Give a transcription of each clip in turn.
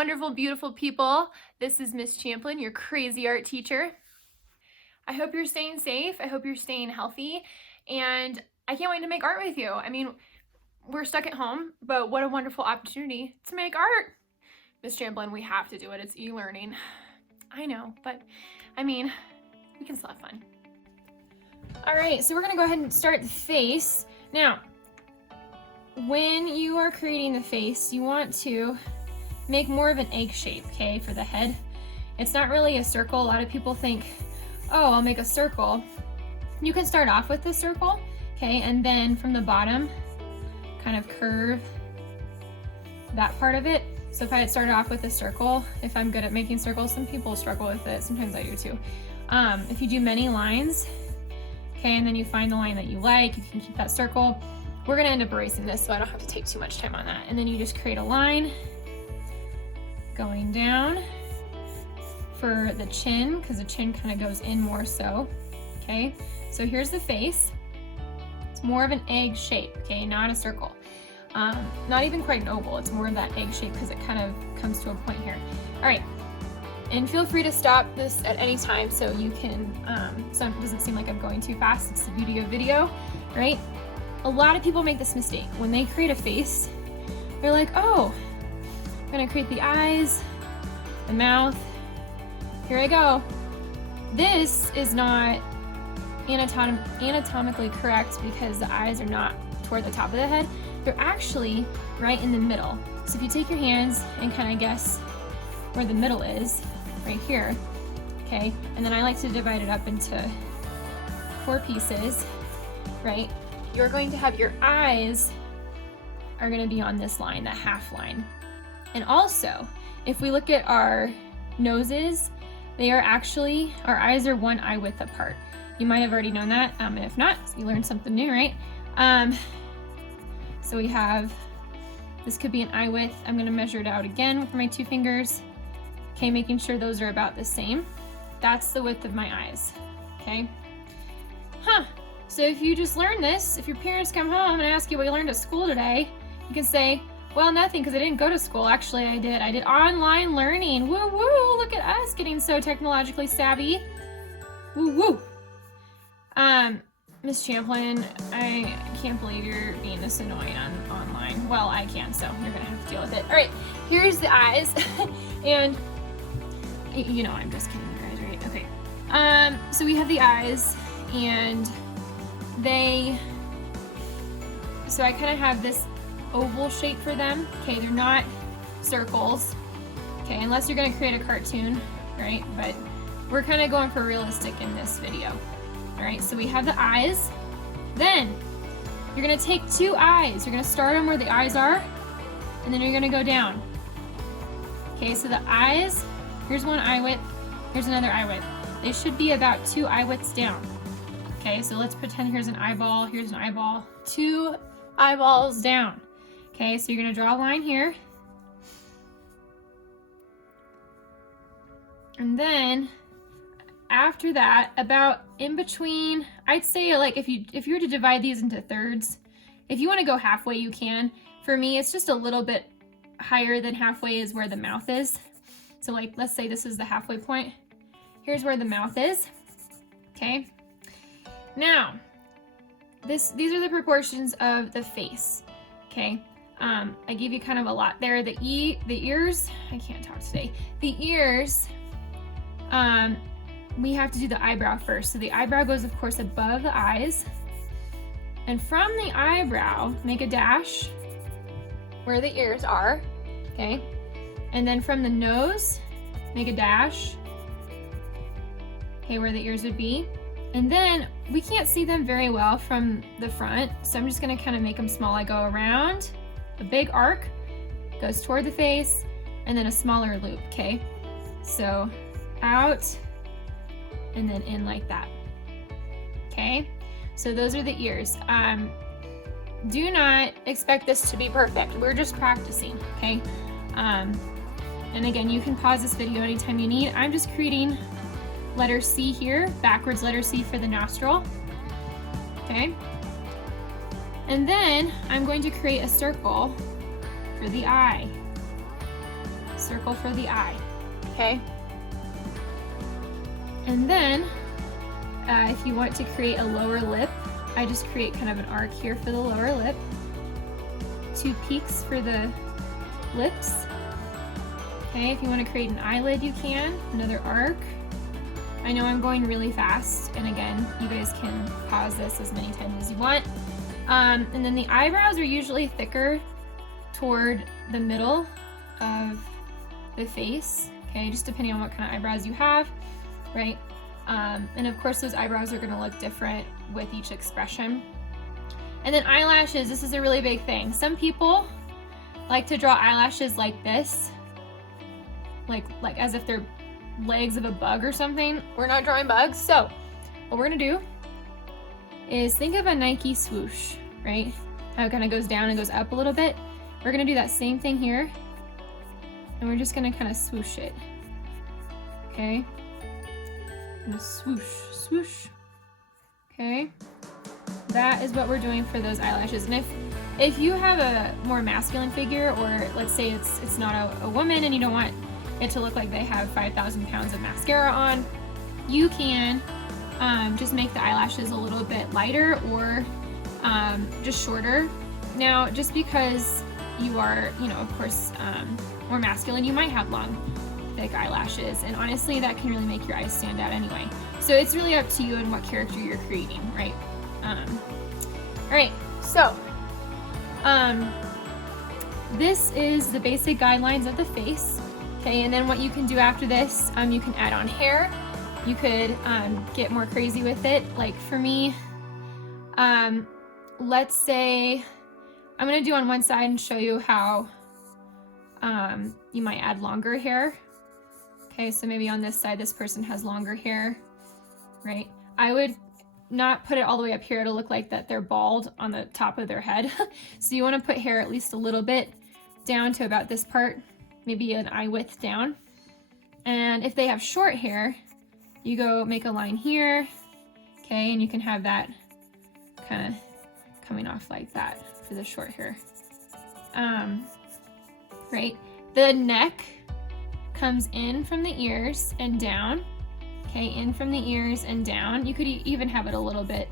wonderful, beautiful people. This is Miss Champlin, your crazy art teacher. I hope you're staying safe. I hope you're staying healthy. And I can't wait to make art with you. I mean, we're stuck at home, but what a wonderful opportunity to make art. Miss Champlin, we have to do it. It's e-learning. I know, but I mean, we can still have fun. All right, so we're gonna go ahead and start the face. Now, when you are creating the face, you want to make more of an egg shape, okay, for the head. It's not really a circle. A lot of people think, oh, I'll make a circle. You can start off with the circle, okay, and then from the bottom, kind of curve that part of it. So if I had started off with a circle, if I'm good at making circles, some people struggle with it, sometimes I do too. If you do many lines, okay, and then you find the line that you like, you can keep that circle. We're gonna end up erasing this so I don't have to take too much time on that. And then you just create a line going down for the chin, because the chin kind of goes in more so, okay? So here's the face. It's more of an egg shape, okay, not a circle. Not even quite an oval, it's more of that egg shape because it kind of comes to a point here. All right, and feel free to stop this at any time so you can, so it doesn't seem like I'm going too fast. It's the beauty of video, right? A lot of people make this mistake. When they create a face, they're like, oh, I'm gonna create the eyes, the mouth, here I go. This is not anatomically correct because the eyes are not toward the top of the head. They're actually right in the middle. So if you take your hands and kind of guess where the middle is, right here, okay? And then I like to divide it up into 4 pieces, right? You're going to have your eyes are gonna be on this line, that half line. And also, if we look at our noses, they are actually, our eyes are 1 eye width apart. You might have already known that, and if not, you learned something new, right? So we have, this could be an eye width. I'm gonna measure it out again with my 2 fingers. Okay, making sure those are about the same. That's the width of my eyes, okay? So if you just learned this, if your parents come home and ask you what you learned at school today, you can say, well, nothing, because I didn't go to school. Actually, I did. I did online learning. Woo woo, look at us getting so technologically savvy. Woo woo. Miss Champlin, I can't believe you're being this annoying online. Well, I can, so you're gonna have to deal with it. All right, here's the eyes. And you know, I'm just kidding you guys, right? Okay. So we have the eyes, and so I kind of have this oval shape for them. Okay, they're not circles. Okay, unless you're gonna create a cartoon, right? But we're kind of going for realistic in this video. All right, so we have the eyes. Then you're gonna take 2 eyes. You're gonna start them where the eyes are, and then you're gonna go down. Okay, so the eyes, here's 1 eye width, here's another eye width. They should be about 2 eye widths down. Okay, so let's pretend here's an eyeball, 2 eyeballs down. Okay, so you're gonna draw a line here. And then after that, about in between, I'd say like if you were to divide these into thirds, if you want to go halfway, you can. For me, it's just a little bit higher than halfway is where the mouth is. So like, let's say this is the halfway point. Here's where the mouth is, okay? Now, these are the proportions of the face, okay? I gave you kind of a lot there. The ears, I can't talk today. The ears, we have to do the eyebrow first. So the eyebrow goes, of course, above the eyes. And from the eyebrow, make a dash where the ears are, okay? And then from the nose, make a dash, okay, where the ears would be. And then we can't see them very well from the front, so I'm just gonna kind of make them small. I go around, a big arc, goes toward the face, and then a smaller loop, okay? So out, and then in like that, okay? So those are the ears. Do not expect this to be perfect. We're just practicing, okay? And again, you can pause this video anytime you need. I'm just creating letter C here, backwards letter C for the nostril, okay? And then I'm going to create a circle for the eye. circle for the eye, okay? And then if you want to create a lower lip, I just create kind of an arc here for the lower lip, 2 peaks for the lips. Okay, if you want to create an eyelid, you can, another arc. I know I'm going really fast, and again, you guys can pause this as many times as you want. And then the eyebrows are usually thicker toward the middle of the face, okay, just depending on what kind of eyebrows you have, right? And of course, those eyebrows are going to look different with each expression. And then eyelashes, this is a really big thing. Some people like to draw eyelashes like this, like as if they're legs of a bug or something. We're not drawing bugs, so what we're gonna do is think of a Nike swoosh, right? How it kind of goes down and goes up a little bit. We're gonna do that same thing here, and we're just gonna kind of swoosh it, okay? And swoosh, swoosh, okay? That is what we're doing for those eyelashes. And if you have a more masculine figure, or let's say it's not a woman and you don't want it to look like they have 5,000 pounds of mascara on, you can just make the eyelashes a little bit lighter or just shorter. Now, just because you are, of course, more masculine, you might have long, thick eyelashes, and honestly, that can really make your eyes stand out anyway. So it's really up to you and what character you're creating, right? All right, so this is the basic guidelines of the face. Okay, and then what you can do after this, you can add on hair. You could get more crazy with it. Like for me, let's say, I'm gonna do on one side and show you how you might add longer hair. Okay, so maybe on this side, this person has longer hair, right? I would not put it all the way up here to look like that they're bald on the top of their head. So you wanna put hair at least a little bit down to about this part, maybe an eye width down. And if they have short hair, you go make a line here, okay, and you can have that kind of coming off like that for the short hair. Right, the neck comes in from the ears and down, okay, in from the ears and down. You could even have it a little bit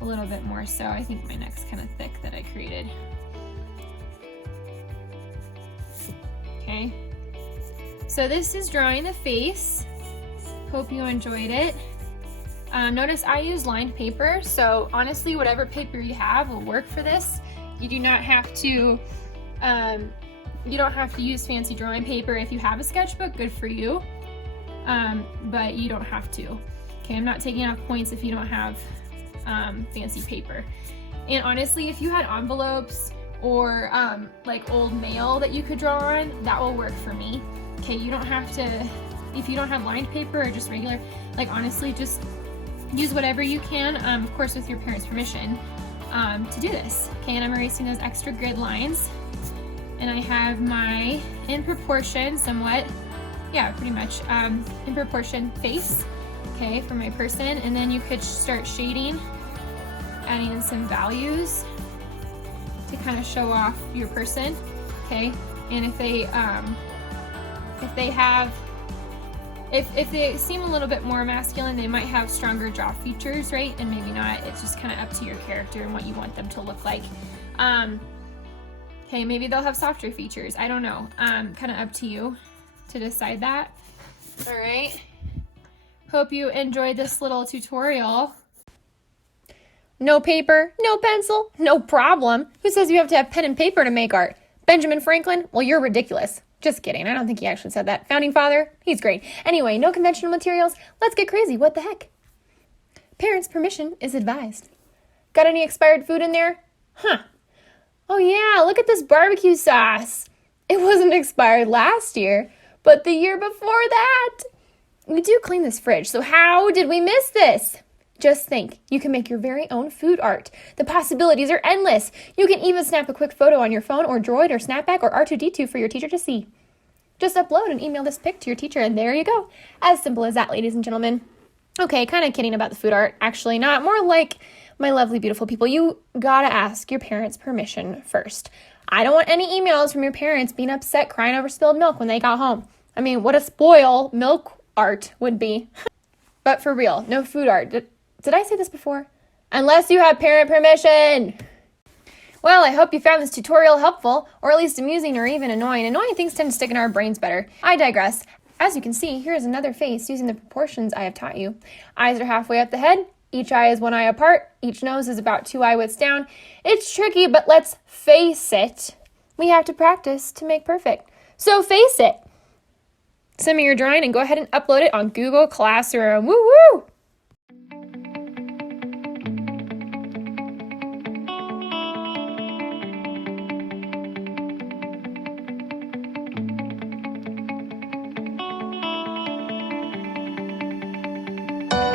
more so. I think my neck's kind of thick that I created. Okay, so this is drawing the face. Hope you enjoyed it. Notice I use lined paper, so honestly, whatever paper you have will work for this. You do not have to, you don't have to use fancy drawing paper. If you have a sketchbook, good for you, but you don't have to. Okay, I'm not taking off points if you don't have fancy paper. And honestly, if you had envelopes or like old mail that you could draw on, that will work for me. Okay, you don't have to, if you don't have lined paper or just regular, like honestly, just use whatever you can, of course with your parents' permission, to do this. Okay, and I'm erasing those extra grid lines. And I have my in proportion somewhat, yeah, pretty much, in proportion face, okay, for my person. And then you could start shading, adding in some values to kind of show off your person, okay? And if they seem a little bit more masculine, they might have stronger jaw features, right? And maybe not. It's just kind of up to your character and what you want them to look like. Okay, maybe they'll have softer features. I don't know. Kind of up to you to decide that. All right. Hope you enjoyed this little tutorial. No paper, no pencil, no problem. Who says you have to have pen and paper to make art? Benjamin Franklin? Well, you're ridiculous. Just kidding. I don't think he actually said that. Founding father? He's great. Anyway, no conventional materials. Let's get crazy. What the heck? Parents' permission is advised. Got any expired food in there? Huh. Oh yeah, look at this barbecue sauce. It wasn't expired last year, but the year before that. We do clean this fridge, so how did we miss this? Just think, you can make your very own food art. The possibilities are endless. You can even snap a quick photo on your phone or Droid or Snapback or R2-D2 for your teacher to see. Just upload and email this pic to your teacher and there you go. As simple as that, ladies and gentlemen. Okay, kind of kidding about the food art. Actually, not. More like, my lovely, beautiful people, you gotta ask your parents' permission first. I don't want any emails from your parents being upset crying over spilled milk when they got home. I mean, what a spoil milk art would be. But for real, no food art. Did I say this before? Unless you have parent permission. Well, I hope you found this tutorial helpful, or at least amusing or even annoying. Annoying things tend to stick in our brains better. I digress. As you can see, here is another face using the proportions I have taught you. Eyes are halfway up the head. Each eye is one eye apart. Each nose is about 2 eye widths down. It's tricky, but let's face it. We have to practice to make perfect. So face it. Send me your drawing and go ahead and upload it on Google Classroom. Woo woo!